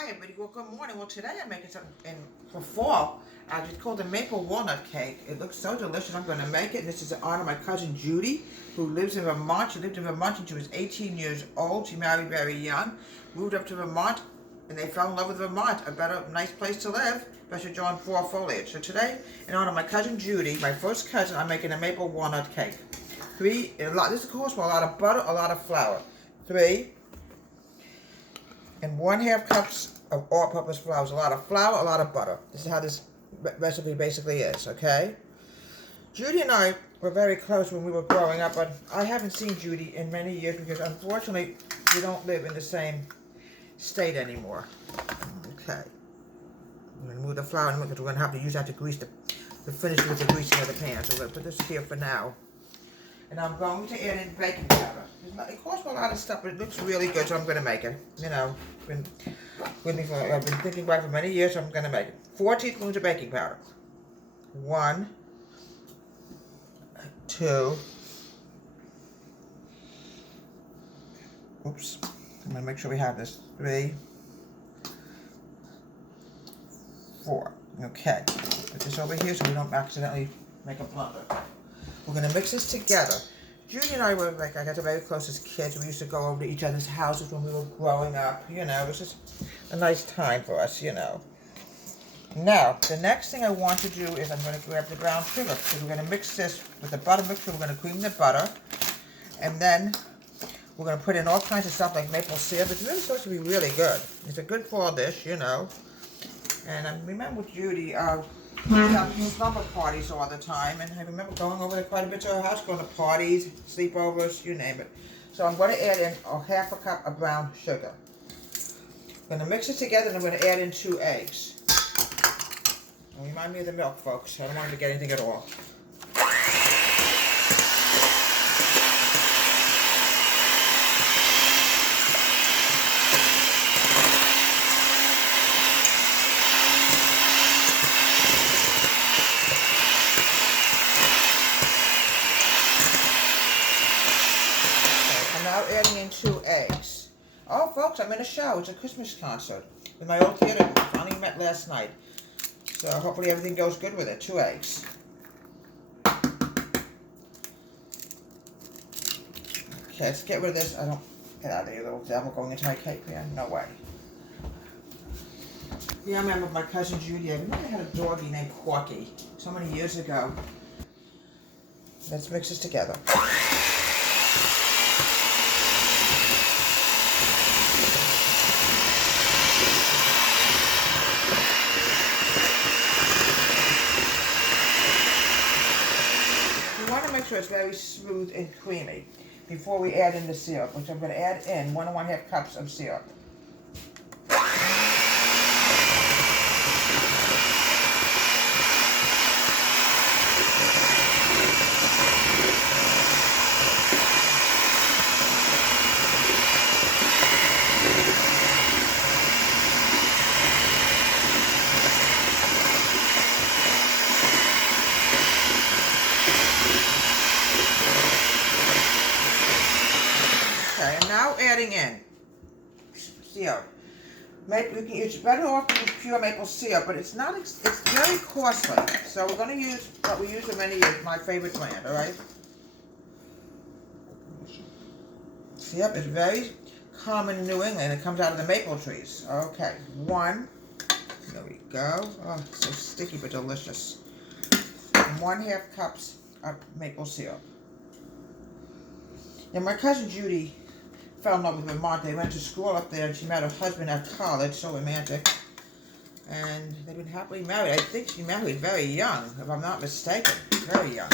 Hi everybody, well good morning. Well today I'm making something for fall. It's called a maple walnut cake. It looks so delicious. I'm going to make it. This is in honor of my cousin Judy, who lives in Vermont. She lived in Vermont until she was 18 years old. She married very young, moved up to Vermont, and they fell in love with Vermont. A better, nice place to live, especially during fall foliage. So today, in honor of my cousin Judy, my first cousin, I'm making a maple walnut cake. This calls for a lot of butter, a lot of flour. 3 and 1/2 cups of all-purpose flour. A lot of flour, a lot of butter. This is how this recipe basically is, okay? Judy and I were very close when we were growing up, but I haven't seen Judy in many years because unfortunately we don't live in the same state anymore. Okay. I'm going to move the flour in because we're going to have to use that to grease to finish with the greasing of the pan. So we're going to put this here for now. And I'm going to add in baking powder. It costs a lot of stuff, but it looks really good, so I'm going to make it. You know, I've been thinking about it for many years, so I'm going to make it. 4 teaspoons of baking powder. 1, 2. Oops. I'm going to make sure we have this. 3, 4. Okay. Put this over here so we don't accidentally make a blunder. We're going to mix this together. Judy and I were I got very close as kids. We used to go over to each other's houses when we were growing up. You know, it was just a nice time for us, you know. Now, the next thing I want to do is I'm going to grab the brown sugar. So we're going to mix this with the butter mixture. We're going to cream the butter. And then we're going to put in all kinds of stuff like maple syrup. It's really supposed to be really good. It's a good fall dish, you know. And I remember with Judy, we have slumber parties all the time, and I remember going over there quite a bit to her house, going to parties, sleepovers, you name it. So I'm going to add in 1/2 cup of brown sugar. I'm going to mix it together, and I'm going to add in 2 eggs. And remind me of the milk, folks. I don't want to get anything at all. Now adding in 2 eggs. Oh, folks, I'm in a show. It's a Christmas concert with my old theater group. I only met last night. So hopefully everything goes good with it. 2 eggs. Okay, let's get rid of this. I don't get out of here, little devil, going into my cake pan. No way. Yeah, I remember my cousin Judy. I remember I had a doggy named Corky so many years ago. Let's mix this together. Make sure it's very smooth and creamy before we add in the syrup, which I'm going to add in 1 and 1/2 cups of syrup. Okay, I'm now adding in syrup. It's better off to use pure maple syrup, but it's very costly. So we're going to use what we use for many years, my favorite brand, all right? Syrup is very common in New England. It comes out of the maple trees. Okay, 1. There we go. Oh, it's so sticky but delicious. And 1/2 cups of maple syrup. Now, my cousin Judy fell in love with Vermont. They went to school up there, and she met her husband at college, so romantic. And they've been happily married. I think she married very young, if I'm not mistaken. Very young.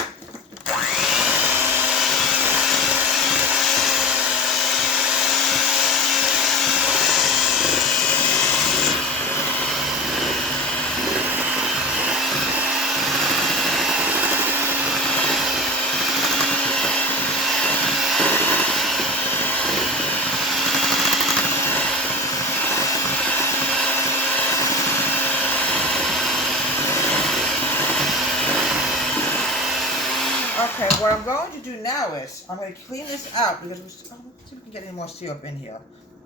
Okay, what I'm going to do now is, I'm going to clean this out because let's see if we can get any more syrup in here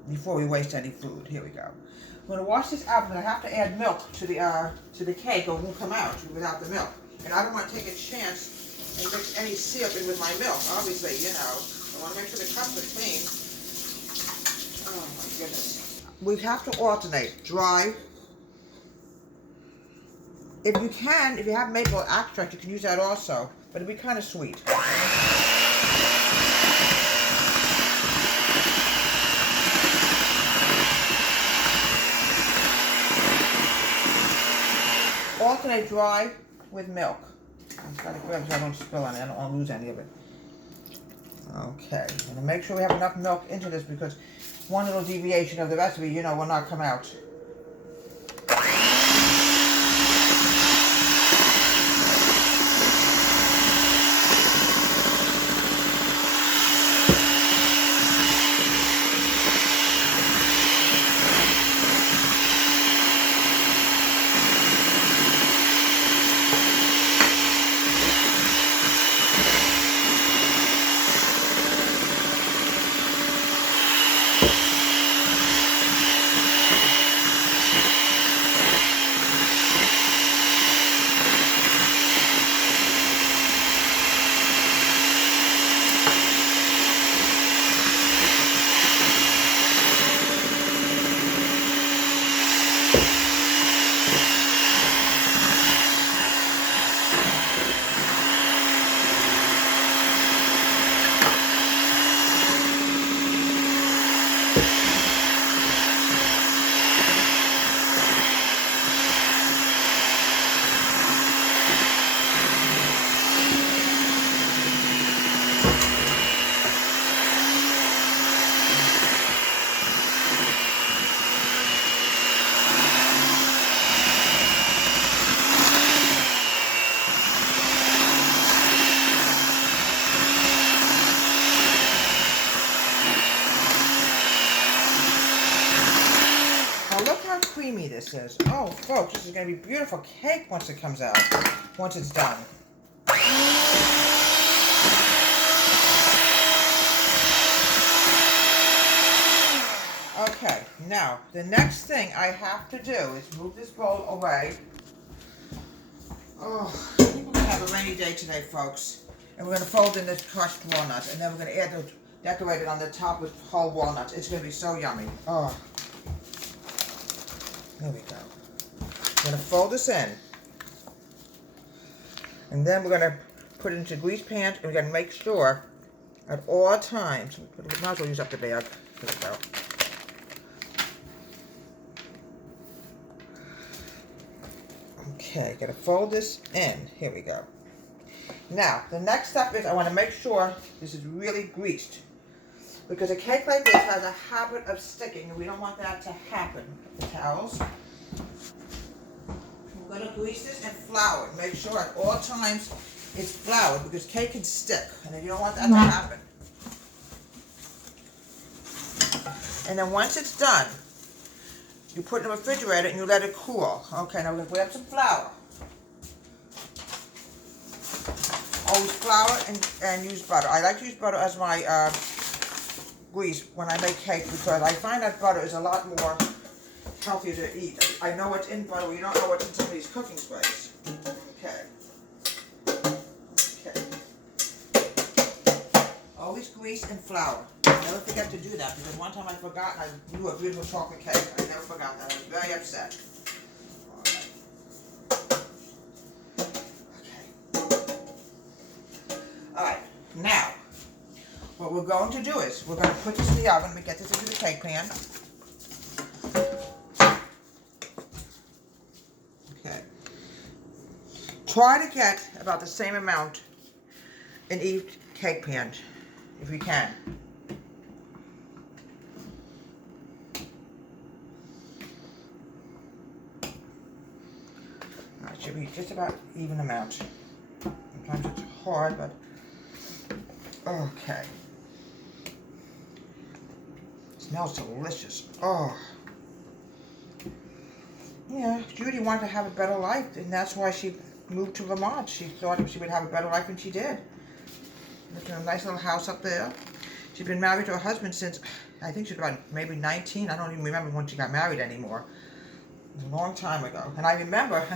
before we waste any food. Here we go. going to wash this out, but I have to add milk to the cake, or it won't come out without the milk. And I don't want to take a chance and mix any syrup in with my milk. Obviously, you know, I want to make sure the cups are clean. Oh my goodness. We have to alternate dry. If you have maple extract, you can use that also, but it'd be kind of sweet. Alternate dry with milk. I've got to grab so I don't spill any. I don't want to lose any of it. Okay, and make sure we have enough milk into this, because one little deviation of the recipe, you know, will not come out. Creamy this is. Oh, folks, this is going to be beautiful cake once it comes out, once it's done. Okay, now, the next thing I have to do is move this bowl away. Oh, I think we're going to have a rainy day today, folks. And we're going to fold in this crushed walnut, and then we're going to add the decorate it on the top with whole walnuts. It's going to be so yummy. Oh. There we go. I'm going to fold this in. And then we're going to put it into a grease pan, and we're going to make sure at all times, we might as well use up the bag. Here we go. Okay, going to fold this in. Here we go. Now, the next step is I want to make sure this is really greased. Because a cake like this has a habit of sticking, and we don't want that to happen. The towels. We're going to grease this and flour it. Make sure at all times it's floured, because cake can stick, and you don't want that to happen. And then once it's done, you put it in the refrigerator and you let it cool. Okay, now we're going to grab some flour. Always flour and use butter. I like to use butter as my grease when I make cake, because I find that butter is a lot more healthier to eat. I know what's in butter, you don't know what's in some of these cooking sprays. Okay. Okay. Always grease and flour. Never forget to do that, because one time I forgot and I knew a beautiful chocolate cake. I never forgot that. I was very upset. Alright, now, what we're going to do is, we're going to put this in the oven. We get this into the cake pan. Okay. Try to get about the same amount in each cake pan, if you can. It should be just about even amount. Sometimes it's hard, but okay. Smells delicious. Oh. Yeah, Judy wanted to have a better life, and that's why she moved to Vermont. She thought she would have a better life than she did. Lived in a nice little house up there. She's been married to her husband since, I think she's about maybe 19. I don't even remember when she got married anymore. It was a long time ago. And I remember,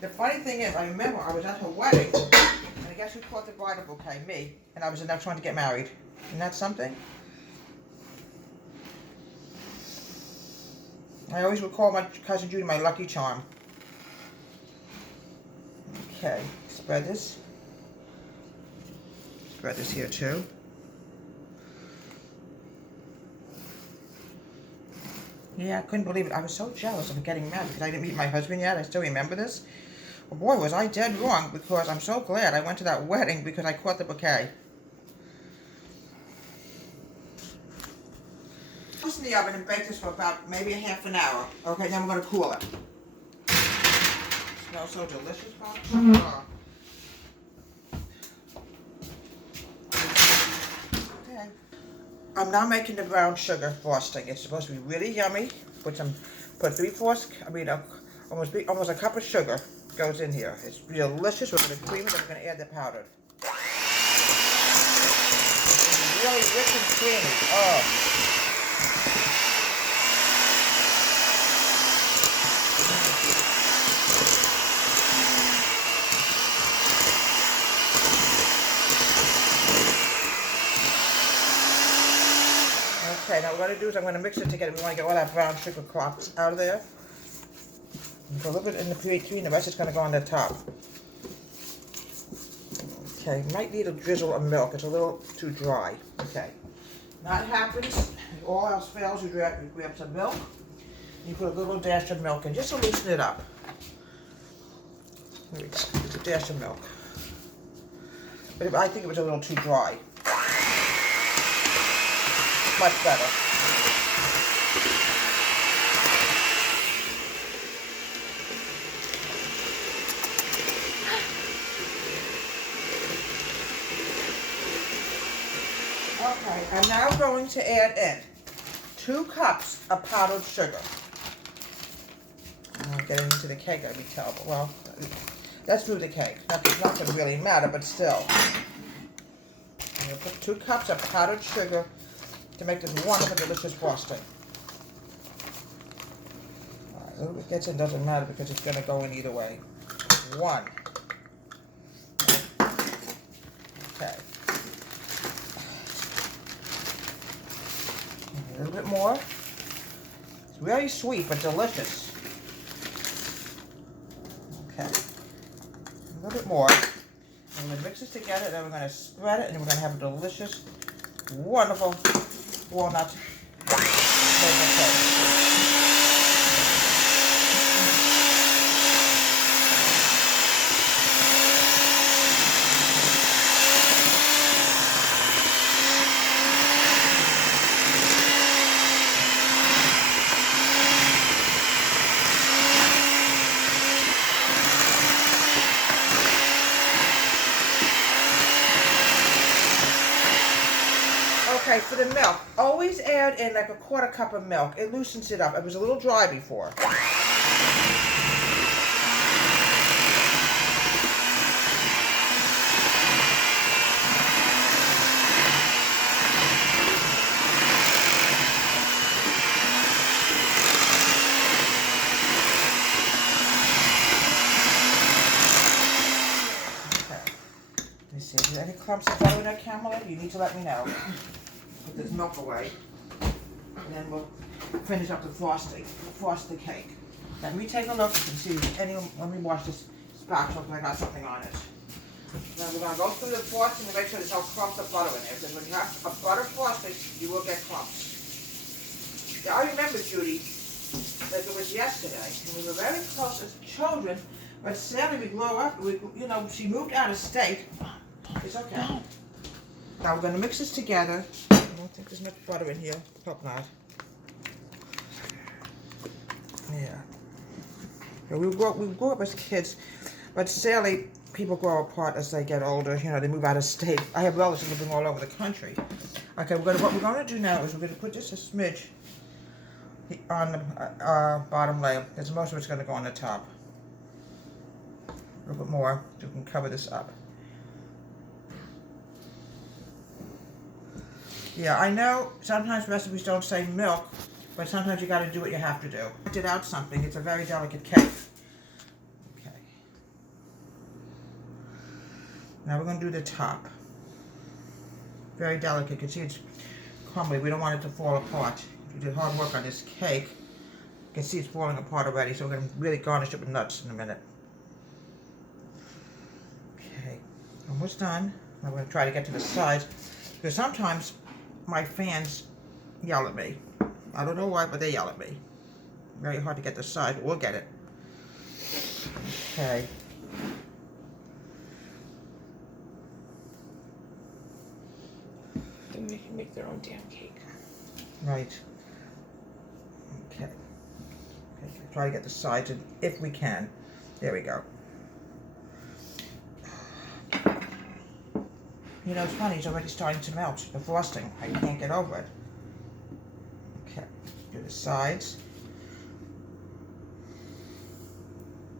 the funny thing is, I remember I was at her wedding, and I guess who caught the bridal bouquet? Me. And I was the next one to get married. Isn't that something? I always would call my cousin Judy my lucky charm. Okay, spread this. Spread this here too. Yeah, I couldn't believe it. I was so jealous of getting married because I didn't meet my husband yet. I still remember this. Well, boy, was I dead wrong, because I'm so glad I went to that wedding because I caught the bouquet. Put in the oven and bake this for about maybe a half an hour. Okay, then we're going to cool it. It smells so delicious, Pop. Okay. I'm now making the brown sugar frosting. It's supposed to be really yummy. Put 3/4, almost a cup of sugar goes in here. It's delicious. We're going to cream it, and we're going to add the powder. It's really rich and creamy. Oh. Okay, now what we're going to do is I'm going to mix it together. We want to get all that brown sugar clumps out of there. Put a little bit in the between, the rest is going to go on the top. Okay, might need a drizzle of milk. It's a little too dry. Okay. Now it happens, if all else fails, you grab some milk. You put a little dash of milk in, just to loosen it up. There we go, just a dash of milk. But I think it was a little too dry. Much better. Okay, I'm now going to add in 2 cups of powdered sugar. I'm getting into the cake, that'd be terrible. Well, let's do the cake. It's not going to really matter, but still. I'm going to put 2 cups of powdered sugar to make this wonderful, delicious frosting. All right, a little bit gets in, doesn't matter because it's going to go in either way. 1. Okay. A little bit more. It's very sweet but delicious. Okay. A little bit more. And we're going to mix this together, then we're going to spread it, and we're going to have a delicious, wonderful walnut flavor cake. Okay, for the milk, always add in like a 1/4 cup of milk. It loosens it up. It was a little dry before. Okay. Let me see. Is there any clumps of butter in that camera? You need to let me know. Put this milk away, and then we'll finish up the frosting. Frost the cake. Let me take a look and see if any. Let me wash this spatula if I got something on it. Now we're gonna go through the frosting to make sure there's no clumps of butter in there. Because when you have a butter frosting, you will get clumps. Yeah, I remember, Judy, like it was yesterday, and we were very close as children. But sadly, we grew up. She moved out of state. It's okay. Now we're going to mix this together. I don't think there's much butter in here. Hope not. Yeah. We grew up as kids, but sadly, people grow apart as they get older. They move out of state. I have relatives living all over the country. Okay, what we're going to do now is we're going to put just a smidge on the bottom layer, because most of it's going to go on the top. A little bit more, so we can cover this up. Yeah, I know sometimes recipes don't say milk, but sometimes you got to do what you have to do. I pointed out something. It's a very delicate cake. Okay. Now we're going to do the top. Very delicate. You can see it's crumbly. We don't want it to fall apart. We did hard work on this cake. You can see it's falling apart already, so we're going to really garnish it with nuts in a minute. Okay, almost done. I'm going to try to get to the sides, because sometimes my fans yell at me. I don't know why, but they yell at me. Very hard to get the sides, but we'll get it. Okay. Then they can make their own damn cake. Right. Okay. Try to get the sides in if we can. There we go. You know, it's funny, it's already starting to melt, the frosting. I can't get over it. Okay, do the sides.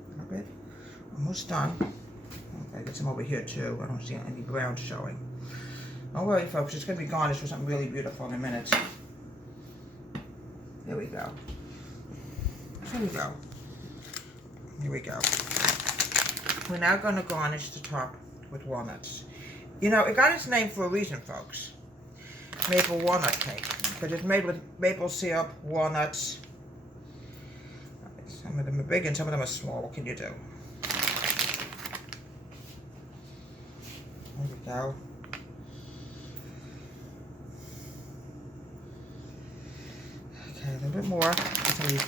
A little bit. Almost done. Okay, get some over here too. I don't see any brown showing. Don't worry, folks, it's going to be garnished with something really beautiful in a minute. There we go. Here we go. Here we go. We're now going to garnish the top with walnuts. You know, it got its name for a reason, folks. Maple walnut cake. Because it's made with maple syrup, walnuts. Some of them are big and some of them are small. What can you do? There we go. Okay, a little bit more.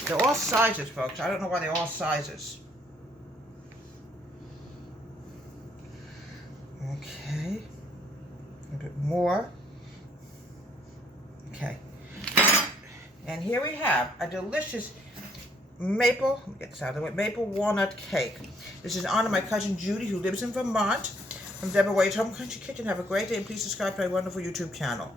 They're all sizes, folks. I don't know why they're all sizes. Okay, a little bit more. Okay, and here we have a delicious maple, let me get this out of the way, maple walnut cake. This is in honor of my cousin Judy, who lives in Vermont. From Deborah Wade's Home Country Kitchen. Have a great day, and please subscribe to my wonderful YouTube channel.